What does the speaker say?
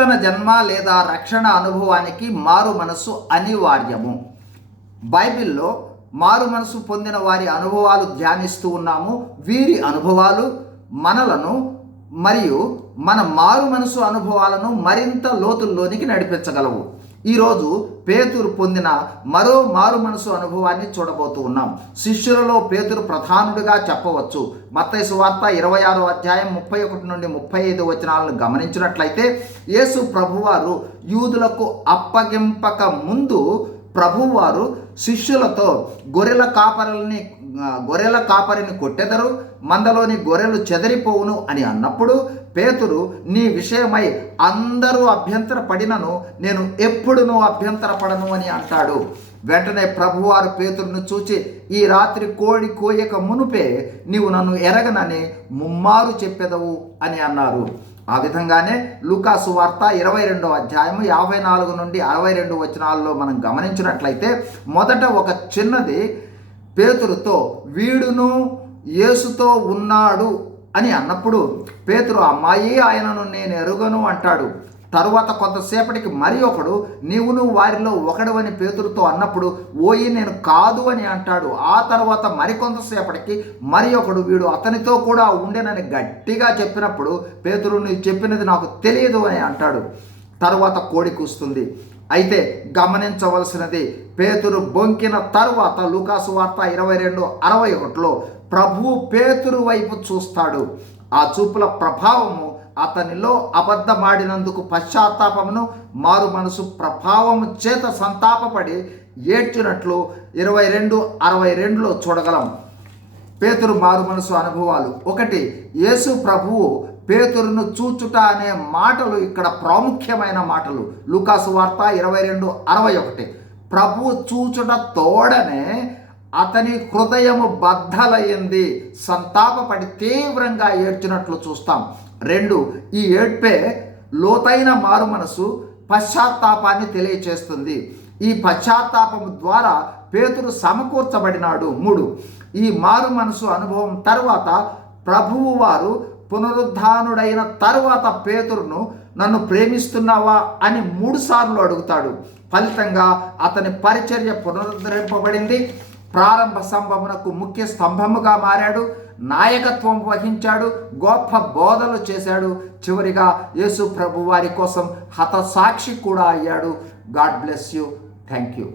నూతన జన్మ లేదా రక్షణ అనుభవానికి మారు మనస్సు అనివార్యము. బైబిల్లో మారు మనసు పొందిన వారి అనుభవాలు ధ్యానిస్తూ ఉన్నాము. వీరి అనుభవాలు మనలను మరియు మన మారు మనసు అనుభవాలను మరింత లోతుల్లోనికి నడిపించగలవు. ఈరోజు పేతురు పొందిన మరో మారు మనసు అనుభవాన్ని చూడబోతూ ఉన్నాం. శిష్యులలో పేతురు ప్రధానుడిగా చెప్పవచ్చు. మత్తయి సువార్త 26వ అధ్యాయం 31 నుండి 35 వచనాలను గమనించినట్లయితే, యేసు ప్రభువారు యూదులకు అప్పగింపక ముందు ప్రభువారు శిష్యులతో గొర్రెల కాపరిని కొట్టెదరు, మందలోని గొర్రెలు చెదరిపోవును అని అన్నప్పుడు పేతురు, నీ విషయమై అందరూ అభ్యంతరపడినను నేను ఎప్పుడునూ అభ్యంతరపడను అని అంటాడు. వెంటనే ప్రభువారు పేతురును చూచి, ఈ రాత్రి కోడి కోయక మునుపే నీవు నన్ను ఎరగనని ముమ్మారు చెప్పెదవు అని అన్నారు. ఆ విధంగానే లూకా సువార్త 22వ అధ్యాయం 54 నుండి 62 వచనాల్లో మనం గమనించినట్లయితే, మొదట ఒక చిన్నది పేతురుతో, వీడును యేసుతో ఉన్నాడు అని అన్నప్పుడు పేతురు, అమ్మాయి ఆయనను నేను ఎరుగను అంటాడు. తరువాత కొంతసేపటికి మరి ఒకడు, నీవును వారిలో ఒకడవని పేతురుతో అన్నప్పుడు, ఓయి నేను కాదు అని అంటాడు. ఆ తర్వాత మరికొంతసేపటికి మరి ఒకడు, వీడు అతనితో కూడా ఉండేనని గట్టిగా చెప్పినప్పుడు పేతురు, నీవు చెప్పినది నాకు తెలియదు అని అంటాడు. తరువాత కోడి కూస్తుంది. అయితే గమనించవలసినది, పేతురు బొంకిన తరువాత లూకా సువార్త 22:61లో ప్రభు పేతురు వైపు చూస్తాడు. ఆ చూపుల ప్రభావము అతనిలో అబద్ధమాడినందుకు పశ్చాత్తాపమును మారు మనసు ప్రభావము చేత సంతాపపడి ఏడ్చినట్లు 22:62లో చూడగలం. పేతురు మారు మనసు అనుభవాలు. 1, యేసు ప్రభువు పేతురును చూచుట అనే మాటలు ఇక్కడ ప్రాముఖ్యమైన మాటలు. లూకా సువార్త 22:61. ప్రభువు చూచుట తోడనే అతని హృదయము బద్దలయ్యింది, సంతాపపడి తీవ్రంగా ఏడ్చినట్లు చూస్తాం. 2, ఈ ఏడ్పే లోతైన మారు మనసు పశ్చాత్తాపాన్ని తెలియచేస్తుంది. ఈ పశ్చాత్తాపము ద్వారా పేతురు సమకూర్చబడినాడు. 3, ఈ మారు మనసు అనుభవం తర్వాత ప్రభువు వారు పునరుద్ధానుడైన తరువాత పేతురును, నన్ను ప్రేమిస్తున్నావా అని 3 సార్లు అడుగుతాడు. ఫలితంగా అతని పరిచర్య పునరుద్ధరింపబడింది. ప్రారంభ సంభవనకు ముఖ్య స్తంభముగా మారాడు, నాయకత్వం వహించాడు, గొప్ప బోధలు చేశాడు. చివరిగా యేసు ప్రభు వారి కోసం హతసాక్షి కూడా అయ్యాడు. God bless you. Thank you.